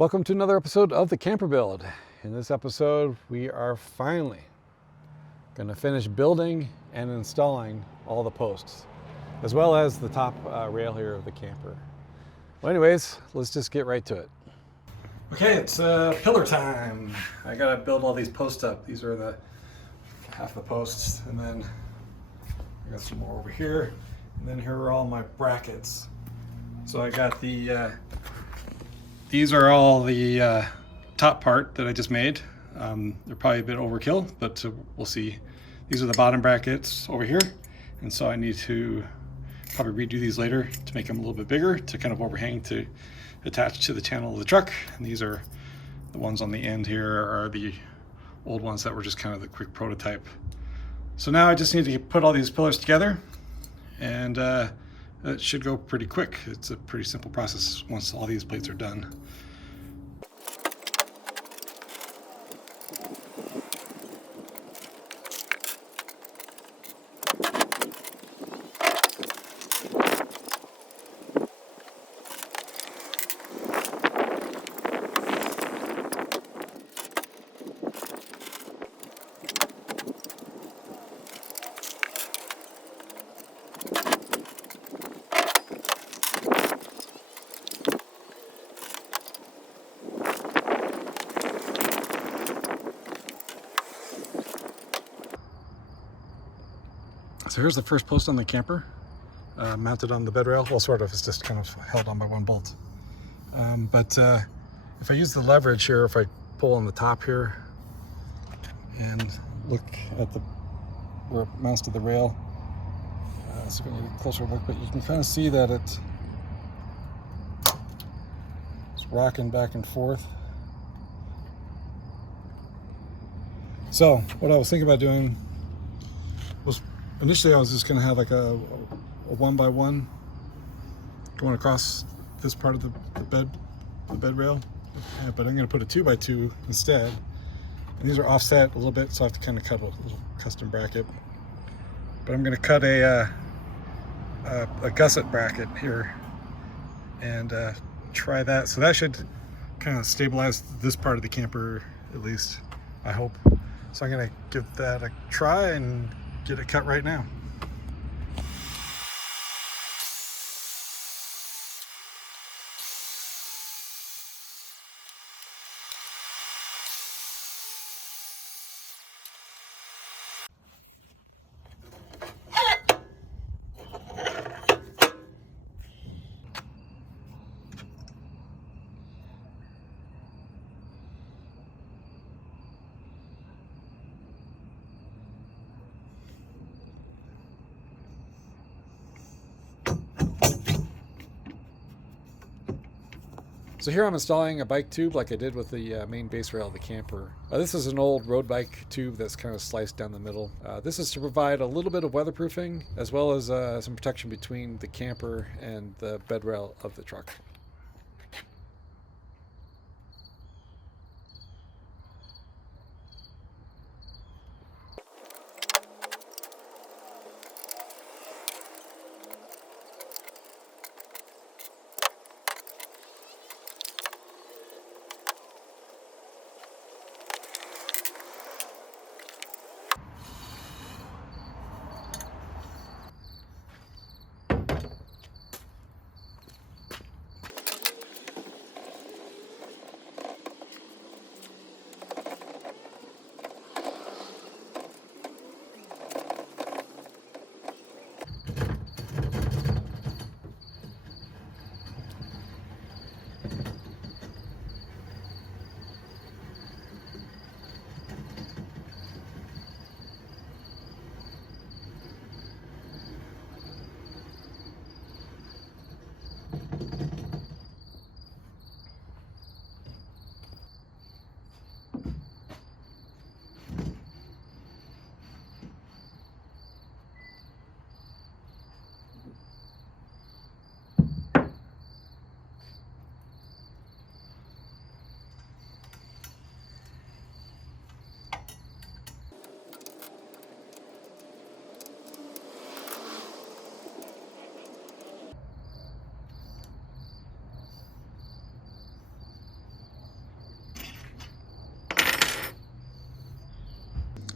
Welcome to another episode of the Camper Build. In this episode, we are finally going to finish building and installing all the posts, as well as the top rail here of the camper. Well, anyways, let's just get right to it. Okay, it's pillar time. I gotta build all these posts up. These are the half the posts, and then I got some more over here, and then here are all my brackets. So I got the these are all the top part that I just made. They're probably a bit overkill, but we'll see. These are the bottom brackets over here, and so I need to probably redo these later to make them a little bit bigger to kind of overhang to attach to the channel of the truck. And these are the ones on the end here are the old ones that were just kind of the quick prototype. So now I just need to put all these pillars together, and it should go pretty quick. It's a pretty simple process once all these plates are done. So here's the first post on the camper, mounted on the bed rail. Well, sort of, it's just kind of held on by one bolt. But if I use the leverage here, if I pull on the top here and look at where it mounts to the rail, it's going to get a closer look, but you can kind of see that it's rocking back and forth. So what I was thinking about doing was, initially I was just going to have like a 1x1 going across this part of the bed rail, but I'm going to put a 2x2 instead. And these are offset a little bit, so I have to kind of cut a little custom bracket. But I'm going to cut a gusset bracket here and try that. So that should kind of stabilize this part of the camper, at least, I hope. So I'm going to give that a try and get it cut right now. So here I'm installing a bike tube like I did with the main base rail of the camper. This is an old road bike tube that's kind of sliced down the middle. This is to provide a little bit of weatherproofing as well as some protection between the camper and the bed rail of the truck.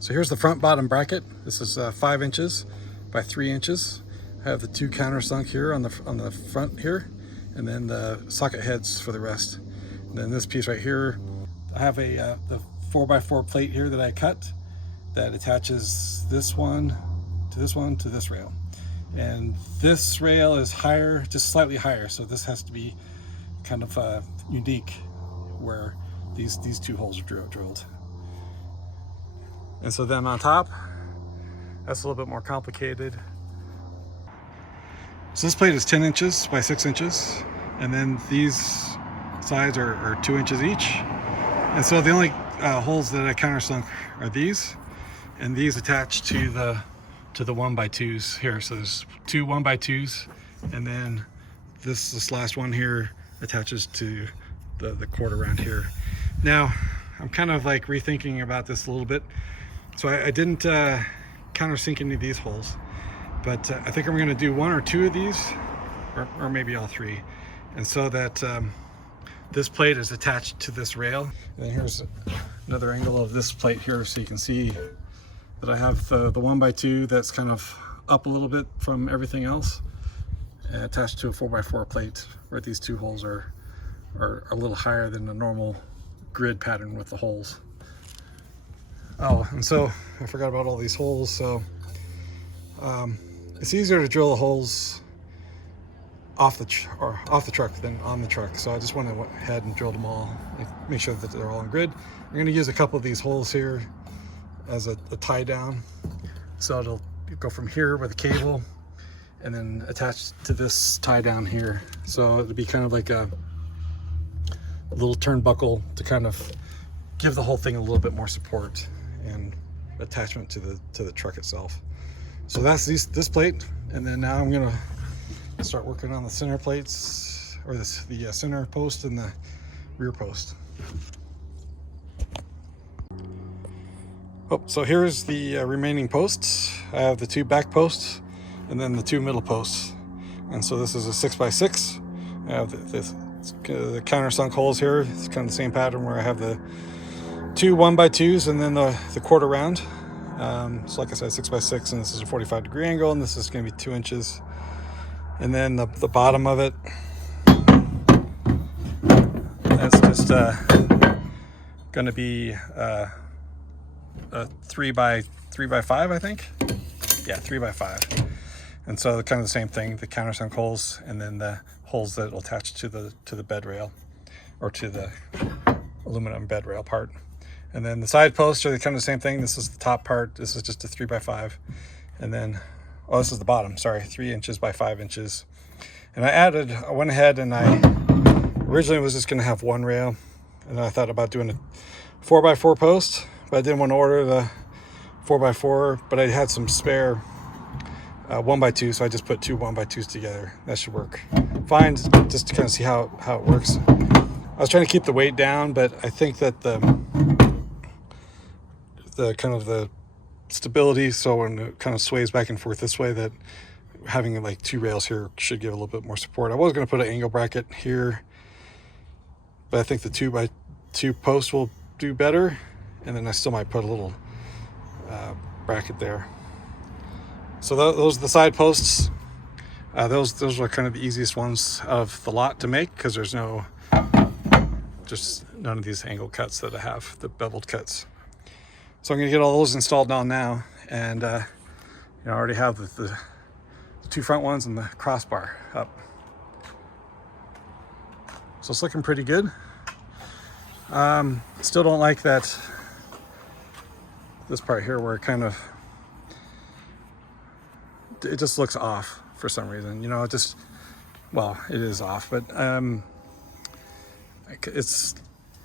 So here's the front bottom bracket. This is 5 inches by 3 inches. I have the 2 countersunk here on the front here, and then the socket heads for the rest. And then this piece right here, I have a the 4x4 plate here that I cut that attaches this one to this one to this rail. And this rail is higher, just slightly higher, so this has to be kind of unique where these 2 holes are drilled. And so then on top, that's a little bit more complicated. So this plate is 10 inches by 6 inches, and then these sides are 2 inches each. And so the only holes that I countersunk are these, and these attach to the 1x2s here. So there's 2 1x2s, and then this last one here attaches to the cord around here. Now I'm kind of like rethinking about this a little bit. So I didn't countersink any of these holes, but I think I'm going to do 1 or 2 of these, or maybe all 3, and so that this plate is attached to this rail. And here's another angle of this plate here, so you can see that I have the 1x2 that's kind of up a little bit from everything else, attached to a 4x4 plate, where these 2 holes are a little higher than the normal grid pattern with the holes. Oh, and so I forgot about all these holes. So it's easier to drill the holes off the truck than on the truck. So I just went ahead and drilled them all, make sure that they're all in grid. I'm going to use a couple of these holes here as a tie down. So it'll go from here with a cable and then attach to this tie down here. So it'll be kind of like a little turnbuckle to kind of give the whole thing a little bit more support and attachment to the truck itself. So that's this plate, and then now I'm gonna start working on the center plates, or the center post and the rear post. Oh, so here's the remaining posts. I have the 2 back posts and then the 2 middle posts, and so this is a 6x6. I have the countersunk holes here. It's kind of the same pattern where I have the 2 1x2s and then the quarter round. So like I said, 6x6, and this is a 45-degree angle, and this is going to be 2 inches. And then the bottom of it, that's just going to be a 3x5, I think. Yeah, 3x5. And so kind of the same thing, the countersunk holes, and then the holes that will attach to the bed rail, or to the aluminum bed rail part. And then the side posts are kind of the same thing. This is the top part. This is just a 3x5. And then, oh, this is the bottom, sorry, 3 inches by 5 inches. And I went ahead and I originally was just going to have 1 rail. And I thought about doing a 4x4 post, but I didn't want to order the 4x4, but I had some spare 1x2, so I just put 2 1x2s together. That should work fine, just to kind of see how it works. I was trying to keep the weight down, but I think that the kind of the stability, so when it kind of sways back and forth this way, that having like 2 rails here should give a little bit more support. I was going to put an angle bracket here, but I think the 2x2 post will do better, and then I still might put a little bracket there. So those are the side posts. Those are kind of the easiest ones of the lot to make, because there's just none of these angle cuts that I have, the beveled cuts. So I'm going to get all those installed on now, and I already have the 2 front ones and the crossbar up. So it's looking pretty good. Still don't like that this part here where it just looks off for some reason. Well, it is off, but it's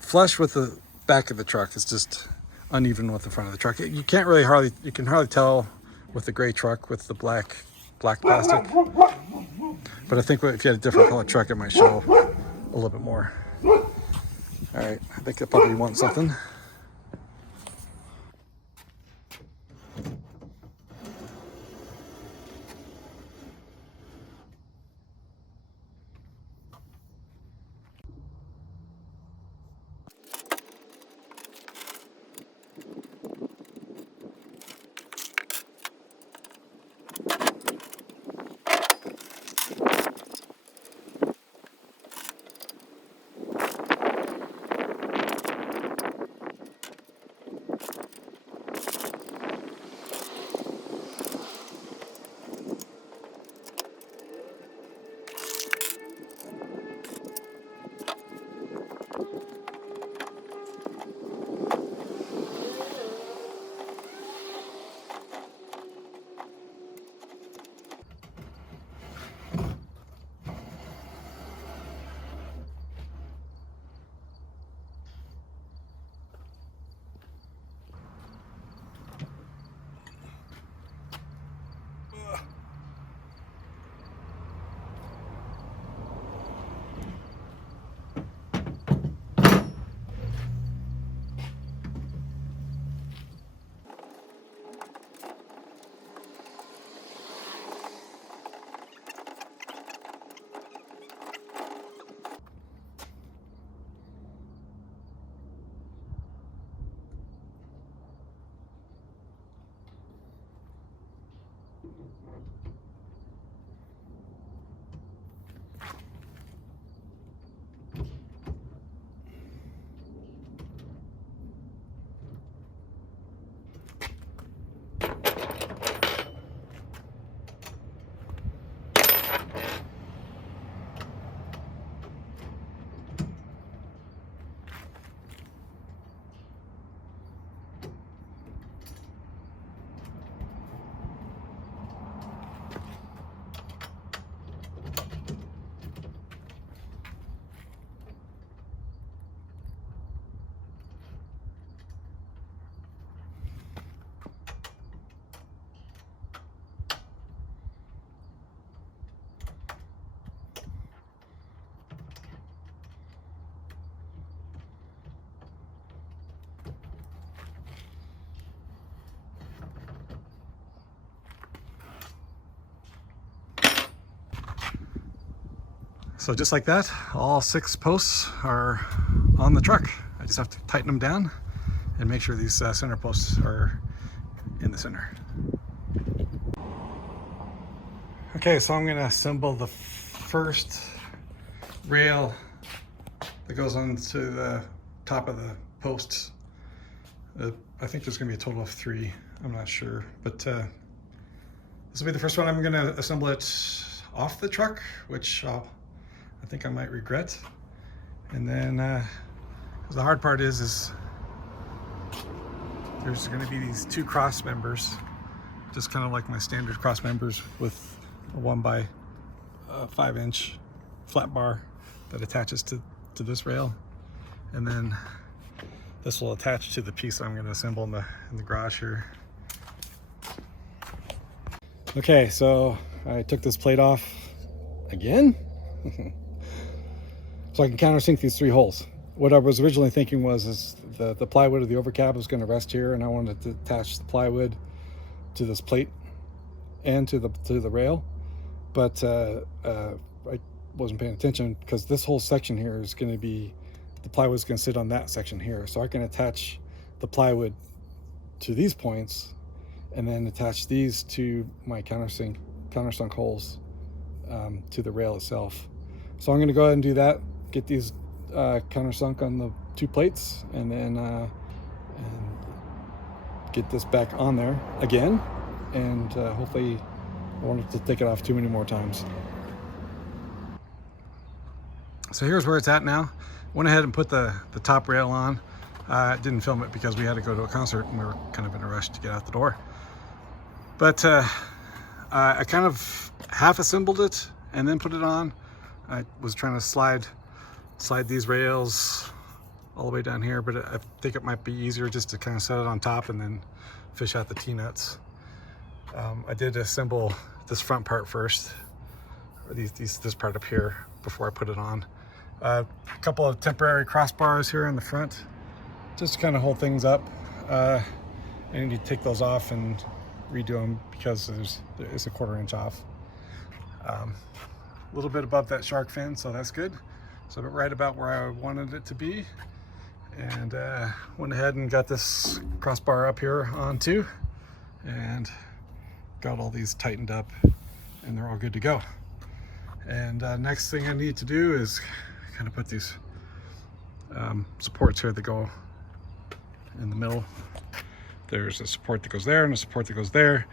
flush with the back of the truck. It's just uneven with the front of the truck. You can hardly tell with the gray truck with the black plastic. But I think if you had a different color truck, it might show a little bit more. All right, I think that puppy wants something. So just like that, all 6 posts are on the truck. I just have to tighten them down and make sure these center posts are in the center. Okay, so I'm gonna assemble the first rail that goes onto the top of the posts. I think there's gonna be a total of 3. I'm not sure, but this will be the first one. I'm gonna assemble it off the truck, which I think I might regret. And then the hard part is there's gonna be these 2 cross members, just kind of like my standard cross members with a 1x5" flat bar that attaches to this rail, and then this will attach to the piece I'm going to assemble in the garage here. Okay, so I took this plate off again so I can countersink these 3 holes. What I was originally thinking was the plywood of the overcab was going to rest here, and I wanted to attach the plywood to this plate and to the rail, but I wasn't paying attention because this whole section here is going to be, the plywood is going to sit on that section here, so I can attach the plywood to these points and then attach these to my countersunk holes to the rail itself. So I'm going to go ahead and do that, get these countersunk on the 2 plates, and then and get this back on there again, and hopefully I won't have to take it off too many more times. So here's where it's at now. Went ahead and put the top rail on. Didn't film it because we had to go to a concert and we were kind of in a rush to get out the door. But I kind of half assembled it and then put it on. I was trying to slide these rails all the way down here, but I think it might be easier just to kind of set it on top and then fish out the T-nuts. I did assemble this front part first, or this part up here, before I put it on. A couple of temporary crossbars here in the front, just to kind of hold things up. I need to take those off and redo them because it's a 1/4 inch off. A little bit above that shark fin, so that's good. So right about where I wanted it to be. And went ahead and got this crossbar up here on too, and got all these tightened up, and they're all good to go. And next thing I need to do is kind of put these supports here that go in the middle. There's a support that goes there and a support that goes there,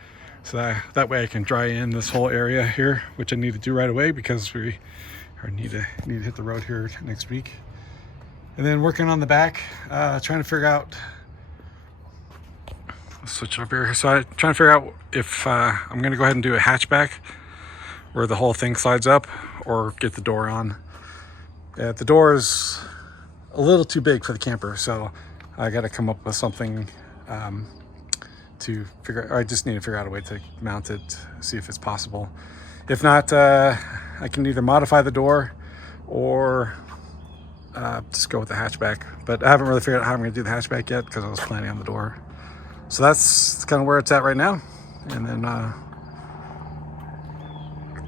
so that way I can dry in this whole area here, which I need to do right away because we need to hit the road here next week. And then working on the back, trying to figure out, switch up here. So I'm trying to figure out if I'm going to go ahead and do a hatchback where the whole thing slides up, or get the door on. The door is a little too big for the camper, so I got to come up with something to figure. I just need to figure out a way to mount it, see if it's possible. If not, I can either modify the door or just go with the hatchback. But I haven't really figured out how I'm going to do the hatchback yet because I was planning on the door. So that's kind of where it's at right now. And then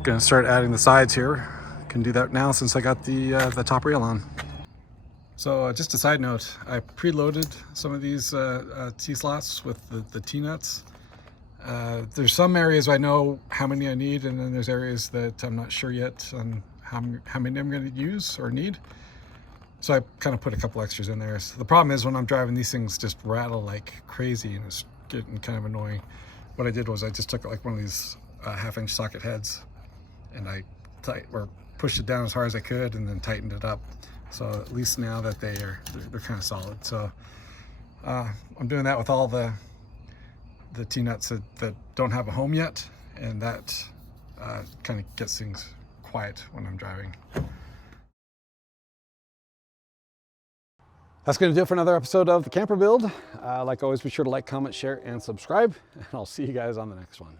gonna start adding the sides here. Can do that now since I got the top rail on. So just a side note, I preloaded some of these T-slots with the T-nuts. There's some areas I know how many I need, and then there's areas that I'm not sure yet on how many I'm going to use or need. So I kind of put a couple extras in there. So the problem is when I'm driving, these things just rattle like crazy and it's getting kind of annoying. What I did was I just took like one of these 1/2 inch socket heads, and I pushed it down as hard as I could and then tightened it up. So at least now that they're kind of solid. So I'm doing that with all the T-nuts that don't have a home yet, and that kind of gets things quiet when I'm driving. That's going to do it for another episode of the Camper Build. Like always, be sure to like, comment, share, and subscribe, and I'll see you guys on the next one.